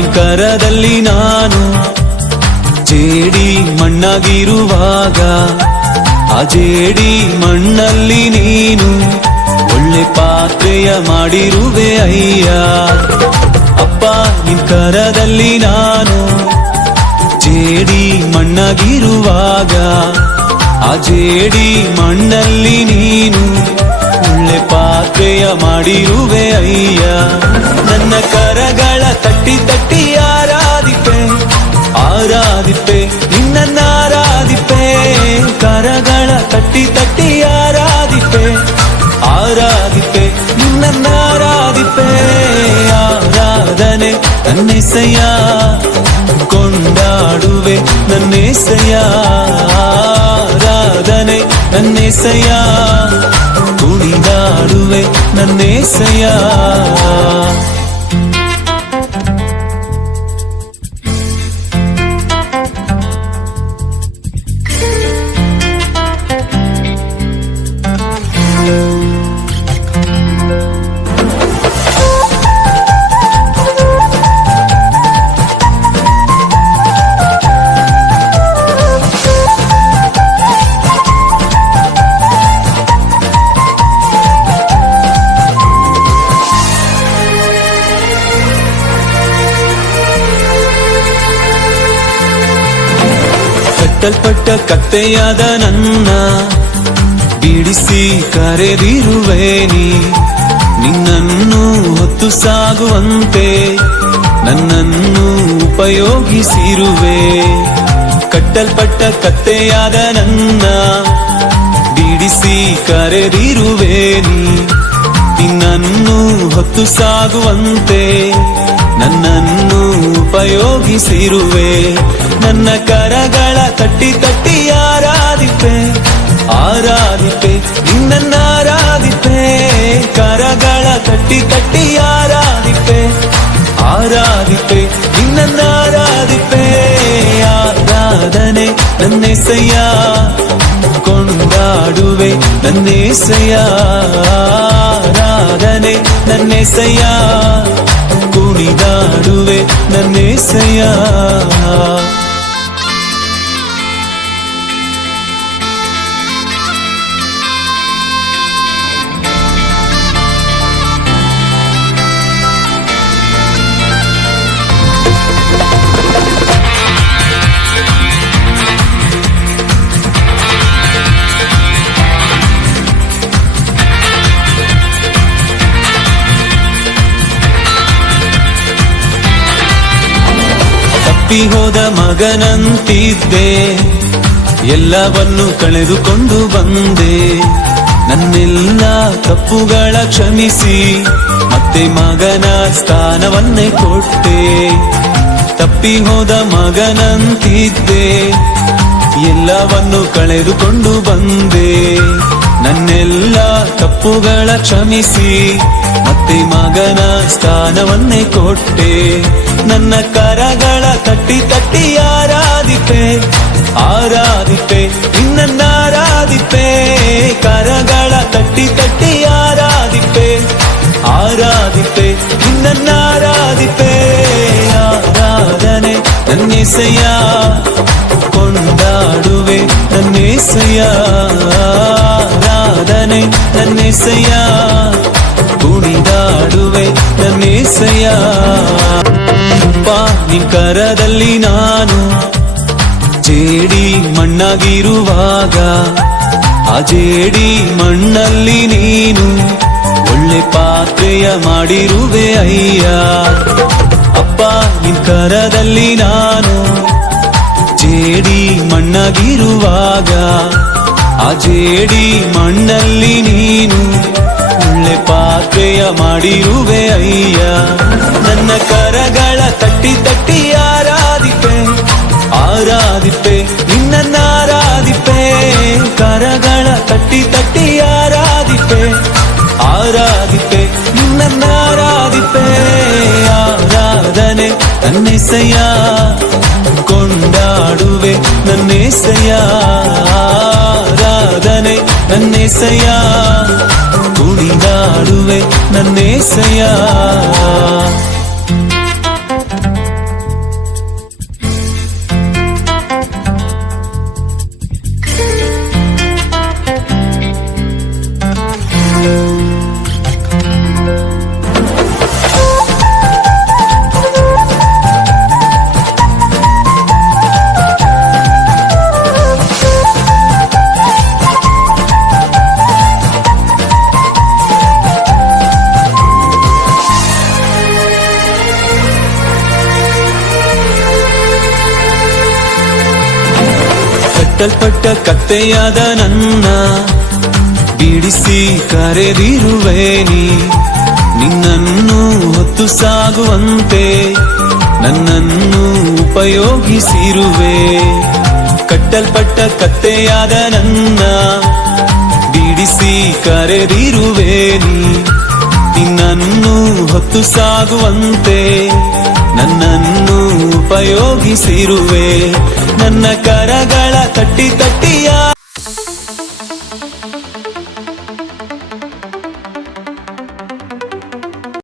ನಿನ್ ಕರದಲ್ಲಿ ನಾನು ಜೇಡಿ ಮಣ್ಣಾಗಿರುವಾಗ ಆ ಜೇಡಿ ಮಣ್ಣಲ್ಲಿ ನೀನು ಒಳ್ಳೆ ಪಾತ್ರೆಯ ಮಾಡಿರುವೆ ಅಯ್ಯ. ಅಪ್ಪ ನಿನ್ ಕರದಲ್ಲಿ ನಾನು ಜೇಡಿ ಮಣ್ಣಾಗಿರುವಾಗ ಆ ಜೇಡಿ ಮಣ್ಣಲ್ಲಿ ನೀನು ಒಳ್ಳೆ ಪಾತ್ರೆಯ ಮಾಡಿರುವೆ ಅಯ್ಯ. ನನ್ನ ಕರಗಳ ತಟ್ಟಿ ತಟ್ಟಿ ಆರಾಧಿಪೆ ಆರಾಧಿಪೆ ನಿನ್ನನ್ನ ಆರಾಧಿಪೆ. ಕರಗಳ ತಟ್ಟಿ ತಟ್ಟಿ ಆರಾಧಿಪೆ ಆರಾಧಿಪೆ ನಿನ್ನನ್ನ ಆರಾಧಿಪೆ. ಆರಾಧನೆ ನನ್ನೆಸೆಯ ಕೊಂಡಾಡುವೆ ನನ್ನೆಸೆಯ. ಆರಾಧನೆ ನನ್ನೆಸೆಯ ಕುಣಿದಾಡುವೆ ನನ್ನೆಸೆಯ. ಕಟ್ಟಲ್ಪಟ್ಟ ಕತ್ತೆಯಾದ ನನ್ನ ಬಿಡಿಸಿ ಕರೆದಿರುವೆ ನೀ. ನಿನ್ನನ್ನು ಹೊತ್ತು ಸಾಗುವಂತೆ ನನ್ನನ್ನು ಉಪಯೋಗಿಸಿರುವೆ. ಕಟ್ಟಲ್ಪಟ್ಟ ಕತ್ತೆಯಾದ ನನ್ನ ಬಿಡಿಸಿ ಕರೆದಿರುವೆ ನೀ. ನಿನ್ನನ್ನು ಹೊತ್ತು ಸಾಗುವಂತೆ ನನ್ನನ್ನು ಉಪಯೋಗಿಸಿರುವೆ. ನನ್ನ ಕರಗಳ ತಟ್ಟಿ ತಟ್ಟಿ ಆರಾಧಿಪೆ ಆರಾಧಿಪೆ ನಿನ್ನನ್ನ ಆರಾಧಿಪೆ. ಕರಗಳ ತಟ್ಟಿ ತಟ್ಟಿ ಆರಾಧಿಪೆ ಆರಾಧಿಪೆ ನಿನ್ನನ್ನ ಆರಾಧಿಪೆ. ಆರಾಧನೆ ನನ್ನೆಸೆಯ ಕೊಂಡಾಡುವೆ ನನ್ನೆಸೆಯ. ಆರಾಧನೆ ನನ್ನೆಸೆಯ ಕುಣಿದಾಡುವೆ ನನ್ನೆಸೆಯ. ತಪ್ಪಿ ಹೋದ ಮಗನಂತಿದ್ದೆ ಎಲ್ಲವನ್ನು ಕಳೆದುಕೊಂಡು ಬಂದೆ. ನನ್ನೆಲ್ಲ ತಪ್ಪುಗಳ ಕ್ಷಮಿಸಿ ಮತ್ತೆ ಮಗನ ಸ್ಥಾನವನ್ನೇ ಕೊಟ್ಟೆ. ತಪ್ಪಿ ಹೋದ ಮಗನಂತಿದ್ದೆ ಎಲ್ಲವನ್ನು ಕಳೆದುಕೊಂಡು ಬಂದೆ. ನನ್ನೆಲ್ಲ ತಪ್ಪುಗಳ ಕ್ಷಮಿಸಿ ಮತ್ತೆ ಮಗನ ಸ್ಥಾನವನ್ನೇ ಕೊಟ್ಟೆ. ನನ್ನ ಕರಗಳ ತಟ್ಟಿ ತಟ್ಟಿ ಆರಾಧಿಪೆ ಆರಾಧಿಪೆ ನಿನ್ನನ್ನ ಆರಾಧಿಪೆ. ಕರಗಳ ತಟ್ಟಿ ತಟ್ಟಿ ಆರಾಧಿಪೆ ಆರಾಧಿಪೆ ನಿನ್ನನ್ನ ಆರಾಧಿಪೆ. ಆರಾಧನೆ ನನ್ನೆಸೆಯ ಕೊಂಡಾಡುವೆ ನನ್ನೆಸೆಯ. ಆರಾಧನೆ ನನ್ನೆಸೆಯ ಕುಣಿದಾಡುವೆ ನನ್ನೆಸೆಯ. ನಿನ್ ಕರದಲ್ಲಿ ನಾನು ಜೇಡಿ ಮಣ್ಣಾಗಿರುವಾಗ ಆ ಜೇಡಿ ಮಣ್ಣಲ್ಲಿ ನೀನು ಒಳ್ಳೆ ಪಾತ್ರೆಯ ಮಾಡಿರುವೆ ಅಯ್ಯ. ಅಪ್ಪ ನಿನ್ ಕರದಲ್ಲಿ ನಾನು ಜೇಡಿ ಮಣ್ಣಾಗಿರುವಾಗ ಆ ಜೇಡಿ ಮಣ್ಣಲ್ಲಿ ನೀನು ಒಳ್ಳೆ ಪಾತ್ರೆಯ ಮಾಡಿರುವೆ ಅಯ್ಯ. ನನ್ನ ಕರಗಳ ತಟ್ಟಿ ತಟ್ಟಿ ಆರಾಧಿಪೆ ಆರಾಧಿಪೆ ನಿನ್ನನ್ನ ಆರಾಧಿಪೆ. ಕರಗಳ ತಟ್ಟಿ ತಟ್ಟಿ ಆರಾಧಿಪೆ ಆರಾಧಿಪೆ ನಿನ್ನನ್ನ ಆರಾಧಿಪೆ. ಆರಾಧನೆ ನನ್ನೆಸೆಯ ಕೊಂಡಾಡುವೆ ನನ್ನೆಸೆಯ. ಆರಾಧನೆ ನನ್ನೆಸೆಯ ಕುಣಿದಾಡುವೆ ನನ್ನೆಸೆಯ. ಕಟ್ಟಲ್ಪಟ್ಟ ಕತ್ತೆಯಾದ ನನ್ನ ಬಿಡಿಸಿ ಕರೆದಿರುವೆ ನೀ. ನಿನ್ನನ್ನು ಹೊತ್ತು ಸಾಗುವಂತೆ ನನ್ನನ್ನು ಉಪಯೋಗಿಸಿರುವೆ. ಕಟ್ಟಲ್ಪಟ್ಟ ಕತ್ತೆಯಾದ ನನ್ನ ಬಿಡಿಸಿ ಕರೆದಿರುವೆ ನೀ. ನಿನ್ನನ್ನು ಹೊತ್ತು ಸಾಗುವಂತೆ ನನ್ನನ್ನು ಉಪಯೋಗಿಸಿರುವೆ. ನನ್ನ ಕರಗಳ ತಟ್ಟಿ ತಟ್ಟಿಯ